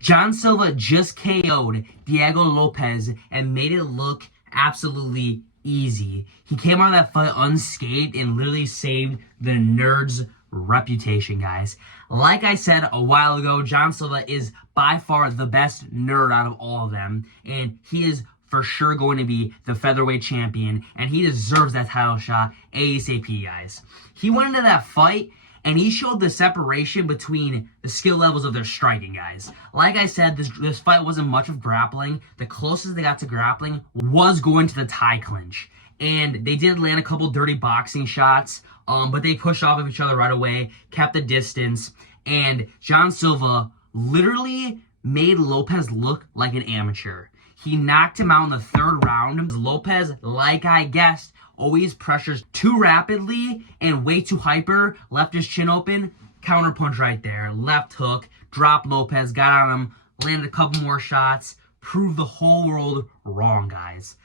John Silva just KO'd Diego Lopez and made it look absolutely easy. He came out of that fight unscathed and literally saved the nerd's reputation, guys. Like I said a while ago, John Silva is by far the best nerd out of all of them, and he is for sure going to be the featherweight champion, and he deserves that title shot ASAP, guys. He went into that fight and he showed the separation between the skill levels of their striking, guys. Like I said, this fight wasn't much of grappling. The closest they got to grappling was going to the tie clinch. And they did land a couple dirty boxing shots, but they pushed off of each other right away, kept the distance, and John Silva literally made Lopez look like an amateur. He knocked him out in the third round. Lopez, like I guessed, always pressures too rapidly and way too hyper. Left his chin open, counter punch right there. Left hook, dropped Lopez, got on him, landed a couple more shots, proved the whole world wrong, guys.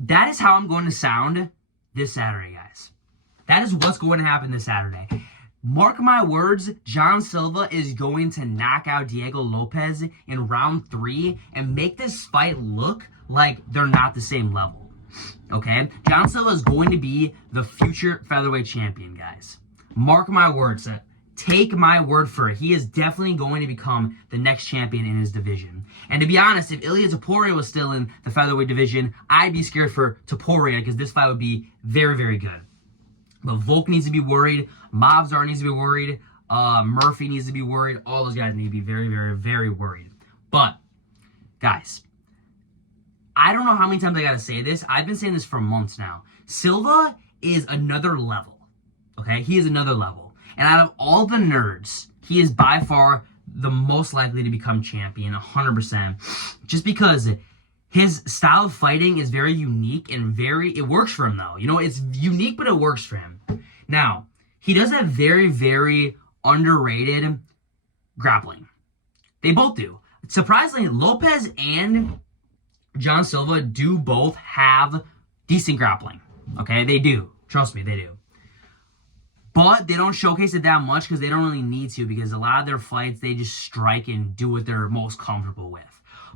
That is how I'm going to sound this Saturday, guys. That is what's going to happen this Saturday. Mark my words, John Silva is going to knock out Diego Lopez in round 3 and make this fight look like they're not the same level. Okay? John Silva is going to be the future featherweight champion, guys. Mark my words. Take my word for it. He is definitely going to become the next champion in his division. And to be honest, if Ilia Topuria was still in the featherweight division, I'd be scared for Topuria because this fight would be very, very good. But Volk needs to be worried. Movzar needs to be worried. Murphy needs to be worried. All those guys need to be very, very, very worried. But, guys, I don't know how many times I got to say this. I've been saying this for months now. Silva is another level. Okay? He is another level. And out of all the nerds, he is by far the most likely to become champion, 100%. Just because his style of fighting is very unique and it works for him, though. You know, it's unique, but it works for him. Now, he does have very, very underrated grappling. They both do. Surprisingly, Lopez and John Silva do both have decent grappling. Okay, they do. Trust me, they do. But they don't showcase it that much because they don't really need to, because a lot of their fights, they just strike and do what they're most comfortable with.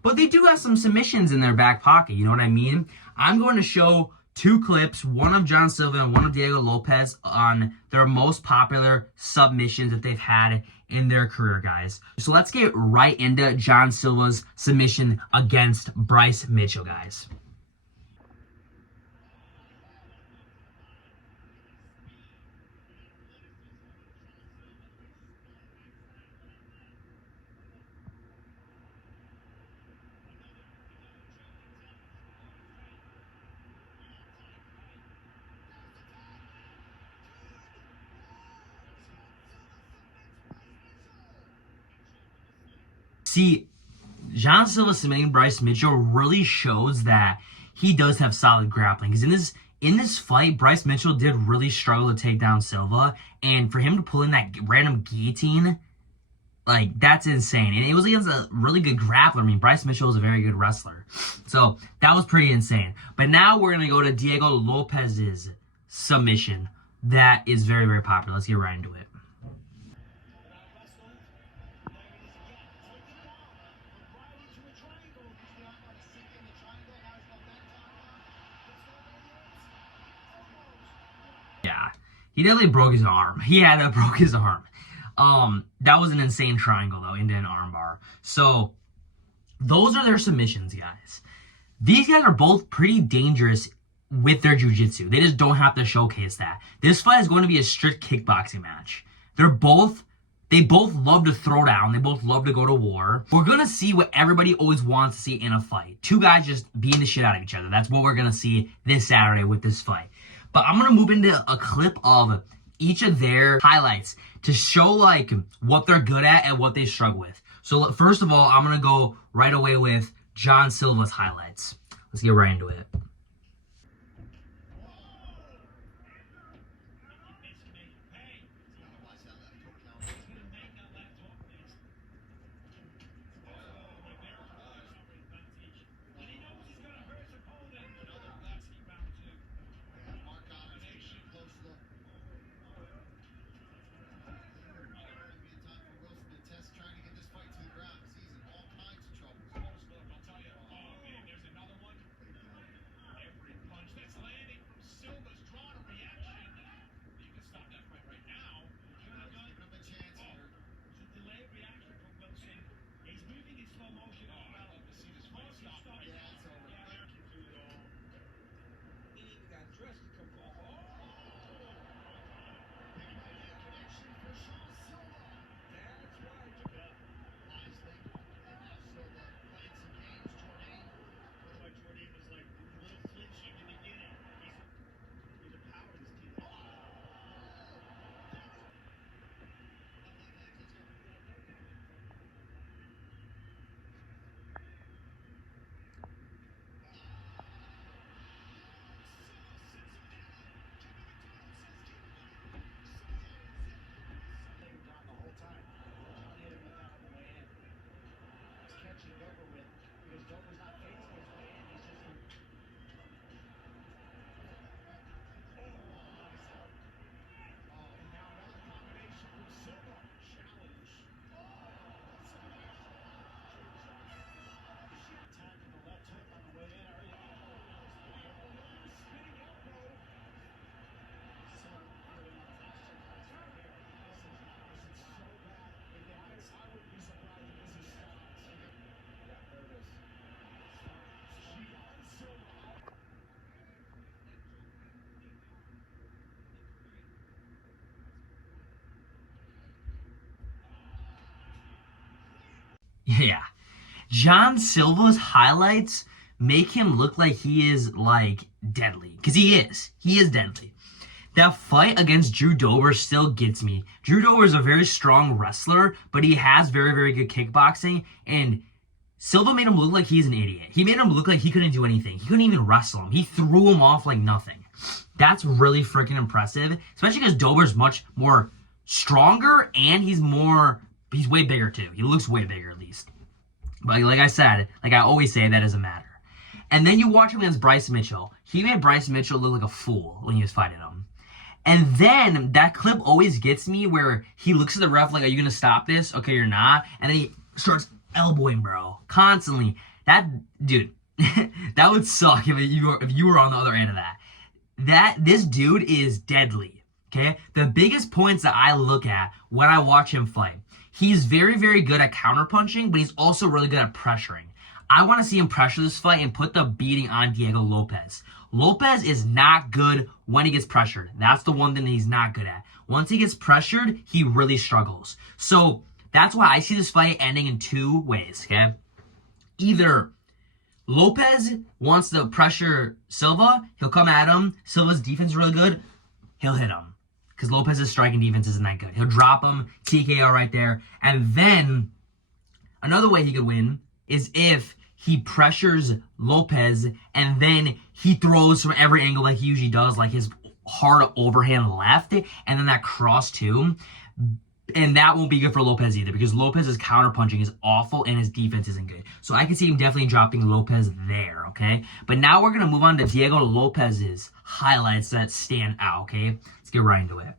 But they do have some submissions in their back pocket, you know what I mean? I'm going to show 2 clips, one of John Silva and one of Diego Lopez, on their most popular submissions that they've had in their career, guys. So let's get right into John Silva's submission against Bryce Mitchell, guys. See, John Silva submitting Bryce Mitchell really shows that he does have solid grappling. Because in this fight, Bryce Mitchell did really struggle to take down Silva. And for him to pull in that random guillotine, like, that's insane. And it was against a really good grappler. I mean, Bryce Mitchell is a very good wrestler. So that was pretty insane. But now we're going to go to Diego Lopez's submission. That is very, very popular. Let's get right into it. Yeah, he definitely broke his arm. He had to broke his arm. That was an insane triangle, though, into an armbar. So, those are their submissions, guys. These guys are both pretty dangerous with their jiu-jitsu. They just don't have to showcase that. This fight is going to be a strict kickboxing match. They both love to throw down. They both love to go to war. We're going to see what everybody always wants to see in a fight. 2 guys just beating the shit out of each other. That's what we're going to see this Saturday with this fight. But I'm going to move into a clip of each of their highlights to show, like, what they're good at and what they struggle with. So, first of all, I'm going to go right away with John Silva's highlights. Let's get right into it. Yeah. John Silva's highlights make him look like he is, like, deadly. Because he is. He is deadly. That fight against Drew Dober still gets me. Drew Dober is a very strong wrestler, but he has very, very good kickboxing, and Silva made him look like he's an idiot. He made him look like he couldn't do anything. He couldn't even wrestle him. He threw him off like nothing. That's really freaking impressive, especially because Dober's much more stronger, and he's way bigger too. He looks way bigger at least. But like I said, like I always say, that doesn't matter. And then you watch him against Bryce Mitchell. He made Bryce Mitchell look like a fool when he was fighting him. And then that clip always gets me where he looks at the ref like, are you going to stop this? Okay, you're not. And then he starts elbowing, bro. Constantly. Dude, that would suck if you were on the other end of that. This dude is deadly, okay? The biggest points that I look at when I watch him fight, he's very, very good at counterpunching, but he's also really good at pressuring. I want to see him pressure this fight and put the beating on Diego Lopez. Lopez is not good when he gets pressured. That's the one thing that he's not good at. Once he gets pressured, he really struggles. So that's why I see this fight ending in two ways, okay? Either Lopez wants to pressure Silva, he'll come at him. Silva's defense is really good, he'll hit him. Because Lopez's striking defense isn't that good. He'll drop him, TKO right there. And then another way he could win is if he pressures Lopez and then he throws from every angle like he usually does, like his hard overhand left, and then that cross too. And that won't be good for Lopez either, because Lopez's counterpunching is awful and his defense isn't good. So I can see him definitely dropping Lopez there, okay? But now we're going to move on to Diego Lopez's highlights that stand out, okay? Let's get right into it.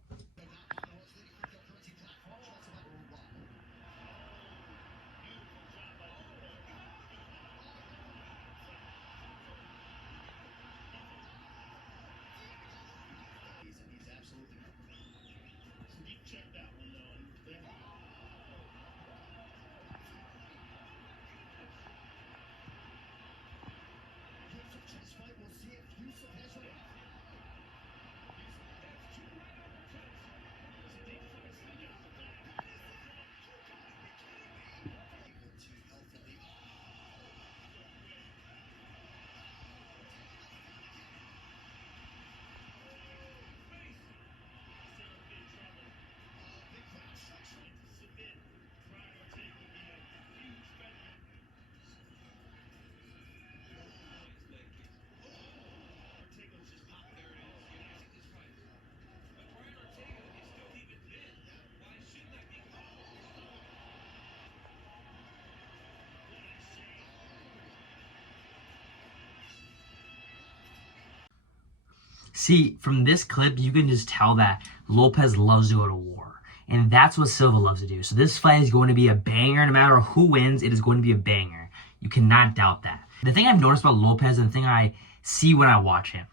See, from this clip, you can just tell that Lopez loves to go to war. And that's what Silva loves to do. So this fight is going to be a banger. No matter who wins, it is going to be a banger. You cannot doubt that. The thing I've noticed about Lopez, and the thing I see when I watch him,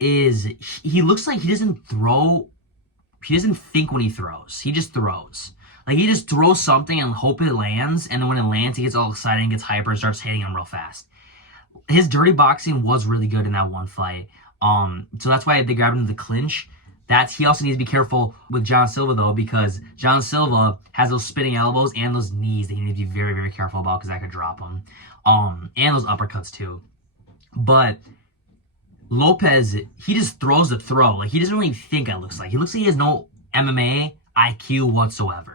is he looks like he doesn't think when he throws. He just throws. Like, he just throws something and hope it lands, and then when it lands, he gets all excited and gets hyper and starts hitting him real fast. His dirty boxing was really good in that one fight. So that's why they grabbed him to the clinch. He also needs to be careful with John Silva, though, because John Silva has those spinning elbows and those knees that he needs to be very, very careful about, because that could drop him. And those uppercuts, too. But Lopez, he just throws the throw. Like, he doesn't really think, it looks like. He looks like he has no MMA IQ whatsoever.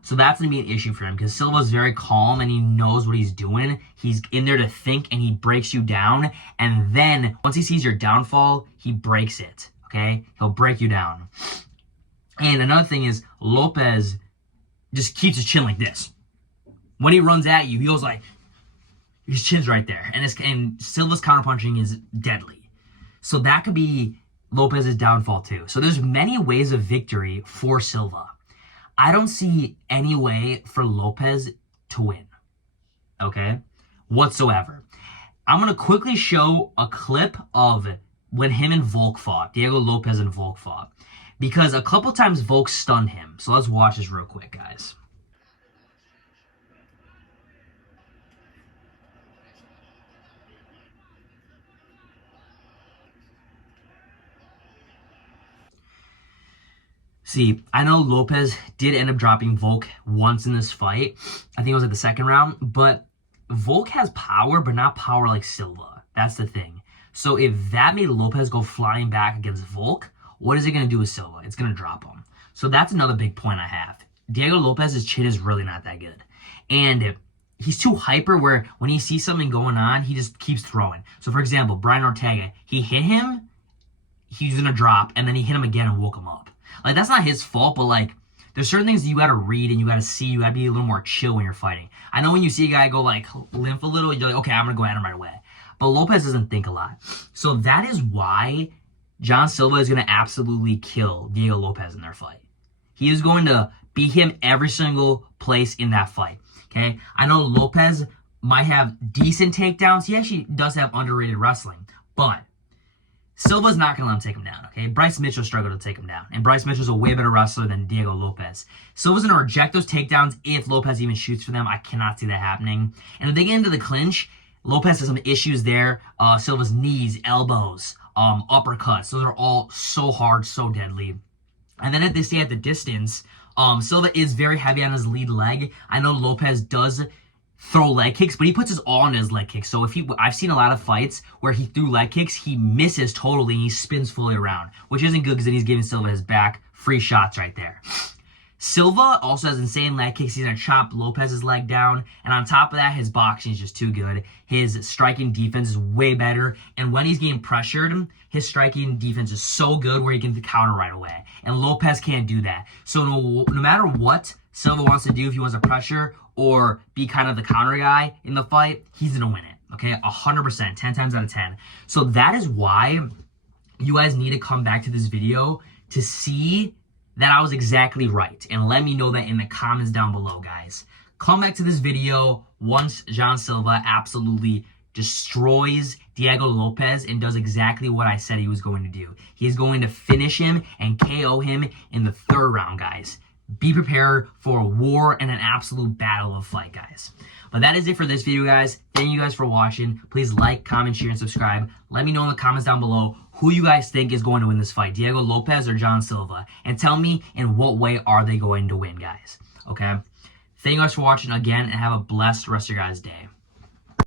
So that's going to be an issue for him, because Silva's very calm and he knows what he's doing. He's in there to think, and he breaks you down. And then once he sees your downfall, he breaks it, okay? He'll break you down. And another thing is, Lopez just keeps his chin like this. When he runs at you, he goes like, his chin's right there. And Silva's counterpunching is deadly. So that could be Lopez's downfall too. So there's many ways of victory for Silva. I don't see any way for Lopez to win, okay, whatsoever. I'm going to quickly show a clip of when him and Volk fought, Diego Lopez and Volk fought, because a couple times Volk stunned him. So let's watch this real quick, guys. See, I know Lopez did end up dropping Volk once in this fight. I think it was like the second round. But Volk has power, but not power like Silva. That's the thing. So if that made Lopez go flying back against Volk, what is it going to do with Silva? It's going to drop him. So that's another big point I have. Diego Lopez's chin is really not that good. And he's too hyper where when he sees something going on, he just keeps throwing. So for example, Brian Ortega, he hit him, he's going to drop, and then he hit him again and woke him up. Like, that's not his fault, but like, there's certain things that you got to read and you got to see. You got to be a little more chill when you're fighting. I know when you see a guy go like limp a little, you're like, okay, I'm going to go at him right away. But Lopez doesn't think a lot. So that is why John Silva is going to absolutely kill Diego Lopez in their fight. He is going to beat him every single place in that fight. Okay? I know Lopez might have decent takedowns. He actually does have underrated wrestling. But Silva's not going to let him take him down, okay? Bryce Mitchell struggled to take him down. And Bryce Mitchell's a way better wrestler than Diego Lopez. Silva's going to reject those takedowns if Lopez even shoots for them. I cannot see that happening. And if they get into the clinch, Lopez has some issues there. Silva's knees, elbows, uppercuts. Those are all so hard, so deadly. And then if they stay at the distance, Silva is very heavy on his lead leg. I know Lopez does throw leg kicks, but he puts his all on his leg kicks. So I've seen a lot of fights where he threw leg kicks, he misses totally, and he spins fully around, which isn't good because then he's giving Silva his back. Free shots right there. Silva also has insane leg kicks. He's going to chop Lopez's leg down. And on top of that, his boxing is just too good. His striking defense is way better. And when he's getting pressured, his striking defense is so good where he can counter right away. And Lopez can't do that. So no matter what Silva wants to do, if he wants to pressure or be kind of the counter guy in the fight, he's going to win it. Okay? 100%. 10 times out of 10. So that is why you guys need to come back to this video to see that I was exactly right. And let me know that in the comments down below, guys. Come back to this video once John Silva absolutely destroys Diego Lopez and does exactly what I said he was going to do. He's going to finish him and KO him in the third round, guys. Be prepared for a war and an absolute battle of fight, guys. But that is it for this video, guys. Thank you guys for watching. Please like, comment, share, and subscribe. Let me know in the comments down below who you guys think is going to win this fight, Diego Lopez or John Silva. And tell me in what way are they going to win, guys. Okay? Thank you guys for watching again, and have a blessed rest of your guys' day.